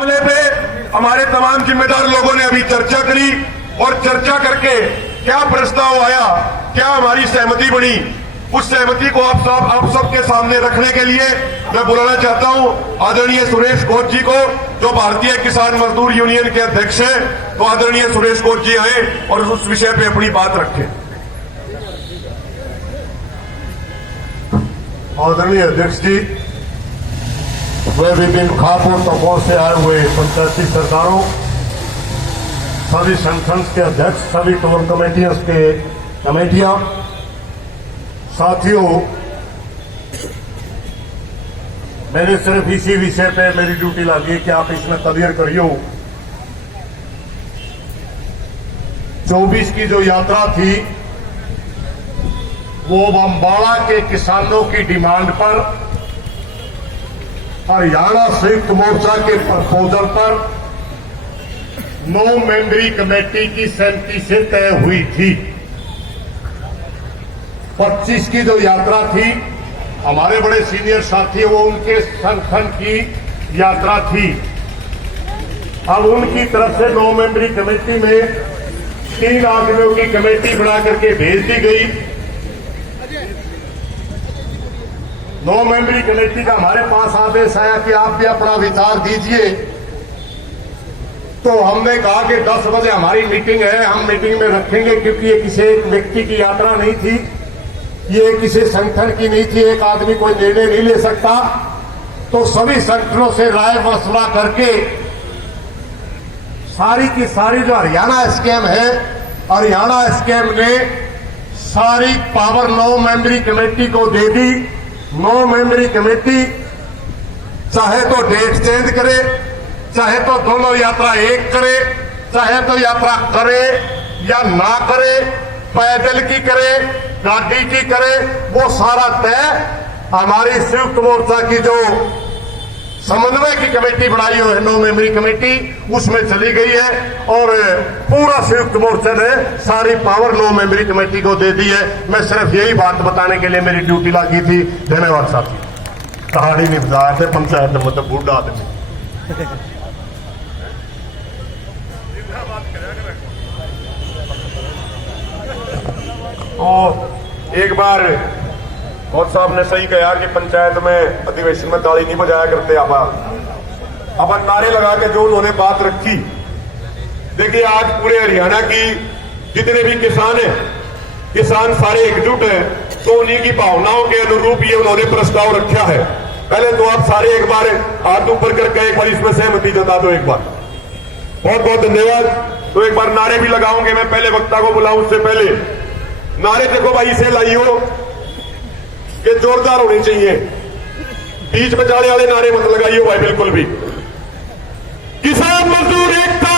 मामले पे हमारे तमाम जिम्मेदार लोगों ने अभी चर्चा करी और चर्चा करके क्या प्रस्ताव आया, क्या हमारी सहमति बनी, उस सहमति को आप सबके सामने रखने के लिए मैं बुलाना चाहता हूं आदरणीय सुरेश कोच जी को, जो भारतीय किसान मजदूर यूनियन के अध्यक्ष हैं। तो आदरणीय सुरेश कोच जी आए और उस विषय पे अपनी बात रखें। आदरणीय अध्यक्ष जी, वे विभिन्न खापों तकों से आए हुए पंचायती सरकारों, सभी संगठन के अध्यक्ष, सभी कोर कमेटियों के कमेटियां, साथियों, मेरे सिर्फ इसी विषय पे मेरी ड्यूटी लगी कि आप इसमें क्लियर करियो। 24 की जो यात्रा थी वो अम्बाला के किसानों की डिमांड पर हरियाणा संयुक्त मोर्चा के प्रपोजल पर 9 मेंबरी कमेटी की सहमति से तय हुई थी। 25 की जो यात्रा थी, हमारे बड़े सीनियर साथी, वो उनके संगठन की यात्रा थी। अब उनकी तरफ से 9 मेंबरी कमेटी में 3 आदमियों की कमेटी बना करके भेज दी गई। 9 मेंबरी कमेटी का हमारे पास आदेश आया कि आप भी अपना विचार दीजिए। तो हमने कहा कि 10 बजे हमारी मीटिंग है, हम मीटिंग में रखेंगे, क्योंकि ये किसी एक व्यक्ति की यात्रा नहीं थी, ये किसी संगठन की नहीं थी, एक आदमी कोई निर्णय नहीं ले सकता। तो सभी संगठनों से राय मशवरा करके सारी की सारी जो हरियाणा स्कीम है, हरियाणा स्कीम ने सारी पावर 9 मेंबरी कमेटी को दे दी। 9 मेंबरी कमेटी चाहे तो डेट चेंज करे, चाहे तो दोनों यात्रा एक करे, चाहे तो यात्रा करे या ना करे, पैदल की करे, गाड़ी की करे, वो सारा तय हमारी संयुक्त मोर्चा की जो समन्वय की कमेटी बनाई हुई है 9 मेंबरी कमेटी, उसमें चली गई है और पूरा संयुक्त मोर्चा ने सारी पावर 9 मेंबरी कमेटी को दे दी है। मैं सिर्फ यही बात बताने के लिए मेरी ड्यूटी लगी थी। धन्यवाद साथी। कहानी नहीं बताया थे पंचायत में, मतलब बूढ़ा आदमी। तो एक बार कोच साहब ने सही कहा कि पंचायत में अधिवेशन में ताली नहीं बजाया करते। अब नारे लगा के जो उन्होंने बात रखी, देखिए आज पूरे हरियाणा की जितने भी किसान हैं, किसान सारे एकजुट हैं, तो उन्हीं की भावनाओं के अनुरूप ये उन्होंने प्रस्ताव रखा है। पहले तो आप सारे एक बार हाथ ऊपर करके एक बार इसमें सहमति जता दो। एक बार बहुत बहुत धन्यवाद। तो एक बार नारे भी लगाऊंगे, मैं पहले वक्ता को बुलाऊं उससे पहले नारे देखो भाई इसे लाइयो कि जोरदार होने चाहिए, बीच में जाने वाले नारे मत लगाइयो भाई बिल्कुल भी। किसान मजदूर एकता,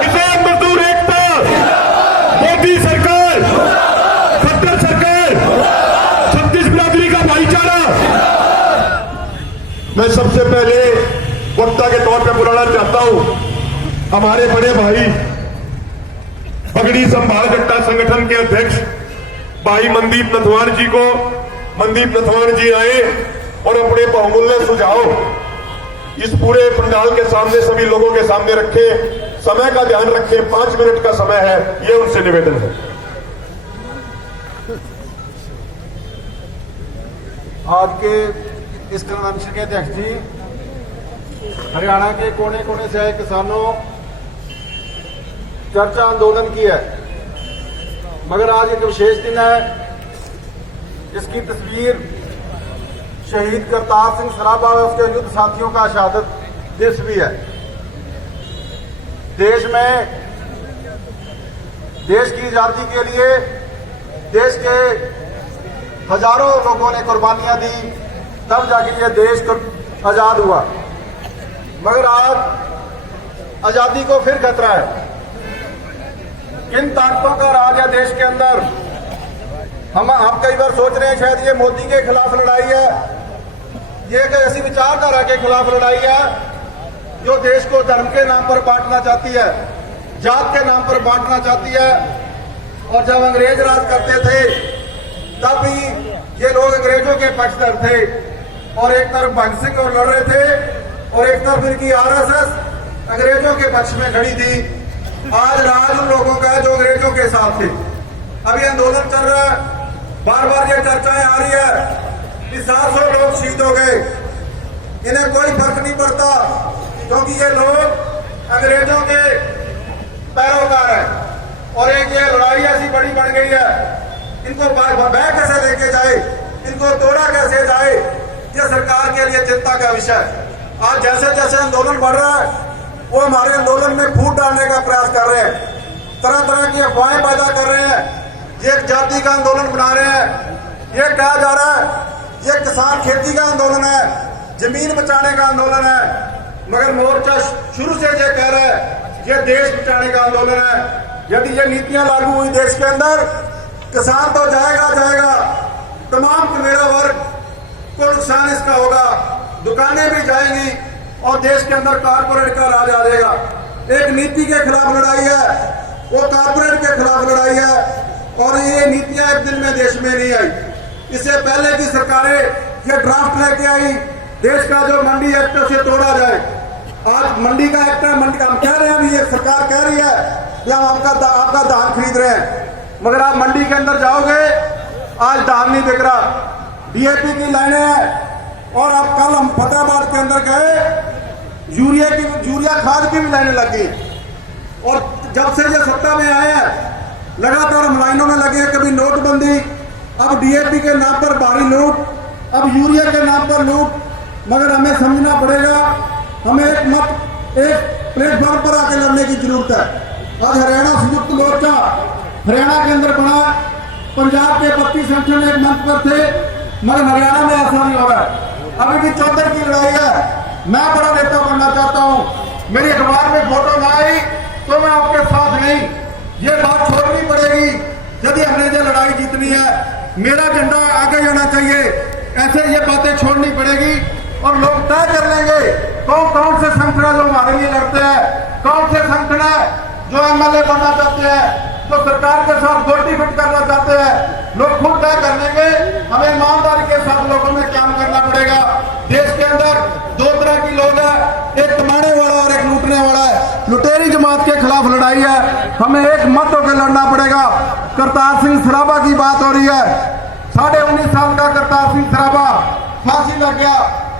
किसान मजदूर एकता, मोदी सरकार, खट्टर सरकार, छत्तीस बिरादरी का भाईचारा। मैं सबसे पहले वक्ता के तौर पर बुलाना चाहता हूं हमारे बड़े भाई पगड़ी संभाल गट्टा संगठन के अध्यक्ष भाई मनदीप नथवान जी को। मनदीप नथवान जी आए और अपने बहुमूल्य सुझाव इस पूरे पंडाल के सामने, सभी लोगों के सामने रखे। समय का ध्यान रखें, 5 मिनट का समय है, ये उनसे निवेदन है। आज के इस कन्वेंशन के अध्यक्ष जी, हरियाणा के कोने कोने से आए किसानों, चर्चा आंदोलन की है, मगर आज एक विशेष दिन है। इसकी तस्वीर शहीद करतार सिंह सराभा और उसके युद्ध साथियों का शहादत दिवस भी है। देश में देश की आजादी के लिए देश के हजारों लोगों ने कुर्बानियां दी, तब जाके ये देश आजाद हुआ। मगर आज आजादी को फिर खतरा है। किन ताकतों का राज है देश के अंदर? हम कई बार सोच रहे हैं शायद ये मोदी के खिलाफ लड़ाई है, ये एक ऐसी विचारधारा के खिलाफ लड़ाई है जो देश को धर्म के नाम पर बांटना चाहती है, जात के नाम पर बांटना चाहती है। और जब अंग्रेज राज करते थे तब भी ये लोग अंग्रेजों के पक्षधर थे और एक तरफ भगत सिंह और लड़ रहे थे और एक तरफ इनकी आरएसएस अंग्रेजों के पक्ष में खड़ी थी। आज राज उन लोगों का है जो अंग्रेजों के साथ थे। अभी आंदोलन चल रहा है, बार बार ये चर्चाएं आ रही है कि 700 लोग शहीद हो गए। इन्हें कोई फर्क नहीं पड़ता, क्योंकि ये लोग अंग्रेजों के पैरोकार है और एक ये लड़ाई ऐसी बड़ी बढ़ गई है, इनको बह कैसे लेके जाए, इनको तोड़ा कैसे जाए, ये सरकार के लिए चिंता का विषय। आज जैसे जैसे आंदोलन बढ़ रहा है, वो हमारे आंदोलन में फूट डालने का प्रयास कर रहे हैं, तरह तरह की अफवाहें पैदा कर रहे हैं, ये एक जाति का आंदोलन बना रहे हैं। ये कहा जा रहा है ये किसान खेती का आंदोलन है, जमीन बचाने का आंदोलन है, मगर मोर्चा शुरू से ये कह रहा है ये देश बचाने का आंदोलन है। यदि ये नीतियां लागू हुई देश के अंदर, किसान तो जाएगा, तमाम मेरा वर्ग को नुकसान इसका होगा, दुकानें भी जाएंगी और देश के अंदर कारपोरेट का राज आ जाएगा। एक नीति के खिलाफ लड़ाई है, वो कारपोरेट के खिलाफ लड़ाई है, और ये नीतियां एक दिन में देश में नहीं आई। इससे पहले की सरकारें ये ड्राफ्ट लेके आई, देश का जो मंडी एक्ट से तोड़ा जाए। आज मंडी का एक्ट है, मंडी हम कह रहे हैं, अभी ये सरकार कह रही है कि हम आपका धान खरीद रहे हैं, मगर आप मंडी के अंदर जाओगे आज धान नहीं बिक रहा, डीएपी की लाइनें हैं। और अब कल हम फतेहाबाद के अंदर गए, यूरिया खाद की भी लाइनें लग गई। और जब से ये सत्ता में आए हैं, लगातार हम लाइनों में लगे हैं, कभी नोटबंदी, अब डीएपी के नाम पर भारी लूट, अब यूरिया के नाम पर लूट। मगर हमें समझना पड़ेगा, हमें एक प्लेटफॉर्म पर आके लड़ने की जरूरत है। आज हरियाणा संयुक्त मोर्चा हरियाणा के अंदर बना, पंजाब के 32 संगठन एक मंच पर थे, मगर हरियाणा में ऐसा नहीं हो रहा है। अभी भी चौधर की लड़ाई है। मैं बड़ा नेता बनना चाहता हूं, मेरी अखबार में फोटो ना आई तो मैं आपके साथ नहीं, ये बात छोड़नी पड़ेगी। यदि हमने ये लड़ाई जीतनी है, मेरा झंडा आगे जाना चाहिए, ऐसे ये बातें छोड़नी पड़ेगी और लोग तय कर लेंगे कौन से संगठन है जो हमारे लिए लड़ते हैं, कौन से संगठन है जो एमएलए बनना चाहते हैं, तो सरकार के साथ गोटी फिट करना चाहते हैं। लोग खुद तय कर लेंगे। हमें ईमानदारी के साथ लोगों में काम करना पड़ेगा। देश के अंदर दो तरह की लोग हैं, एक कमाने वाला और एक लूटने वाला है। लुटेरी जमात के खिलाफ लड़ाई है, हमें एक मत होकर लड़ना पड़ेगा। करतार सिंह सराभा की बात हो रही है, 19.5 साल का करतार सिंह सराभा फांसी लग गया,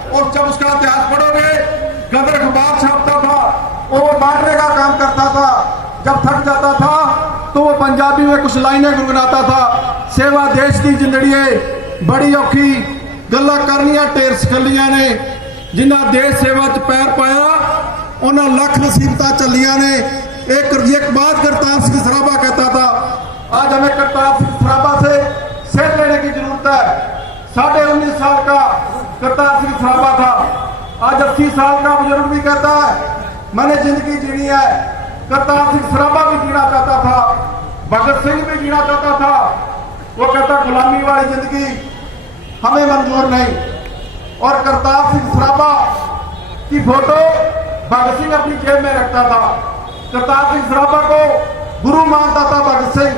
और जब उसका इतिहास पढ़ोगे, गदर अखबार छापता था, वो बांटने का काम करता था। जब थक जाता था तो वो पंजाबी में कुछ लाइनें गुनगुनाता था, सेवा देश की जिंदड़ी बड़ी औखी, गल्ला करनिया ढेर सखलियां ने, जिन्हें देश सेवा च पैर पाया उन्हें लख मुसीबतां चलियां ने। एक बात करतार सिंह सराभा कहता था, आज हमें करतार सिंह सराभा से सेध लेने की जरूरत है। 19.5 साल का करतार सिंह सराभा था, आज 80 साल का बुजुर्ग भी कहता है मैंने जिंदगी जीनी है। करतार सिंह सराभा भी जीना चाहता था, भगत सिंह भी जीना चाहता था। वो कहता गुलामी वाली जिंदगी हमें मंजूर नहीं। और करतार सिंह सराभा की फोटो भगत सिंह अपनी जेब में रखता था। करतार सिंह सराभा को गुरु मानता था भगत सिंह।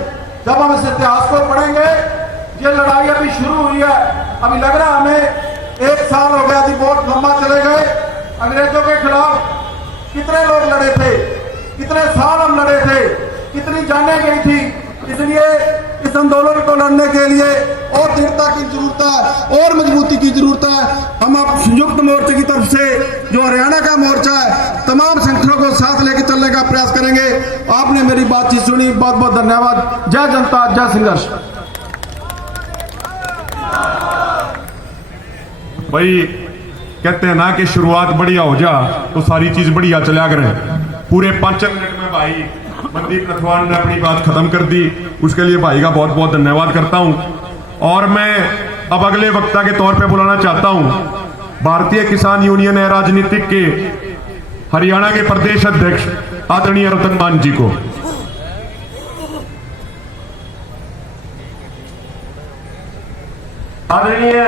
जब हम इस इतिहास को पढ़ेंगे, ये लड़ाई अभी शुरू हुई है, अभी लग रहा हमें 1 साल हो गया, अभी बहुत लंबा चले गए। अंग्रेजों के खिलाफ कितने लोग लड़े थे, कितने साल हम लड़े थे, कितनी जानें गई थी। इसलिए इस आंदोलन को लड़ने के लिए और दृढ़ता की जरूरत है और मजबूती की जरूरत है। हम अब संयुक्त मोर्चे की तरफ से जो हरियाणा का मोर्चा है, तमाम संगठनों को साथ लेकर चलने का प्रयास करेंगे। आपने मेरी बातचीत सुनी, बहुत बहुत धन्यवाद। जय जनता, जय संघर्ष। भाई कहते हैं ना कि शुरुआत बढ़िया हो जा तो सारी चीज बढ़िया चला करे। पूरे 5 मिनट में भाई मनदीप नथवाल ने अपनी बात खत्म कर दी, उसके लिए भाई का बहुत बहुत धन्यवाद करता हूं। और मैं अब अगले वक्ता के तौर पे बुलाना चाहता हूं भारतीय किसान यूनियन राजनीतिक के हरियाणा के प्रदेश अध्यक्ष आदरणीय रतन मान जी को। आदरणीय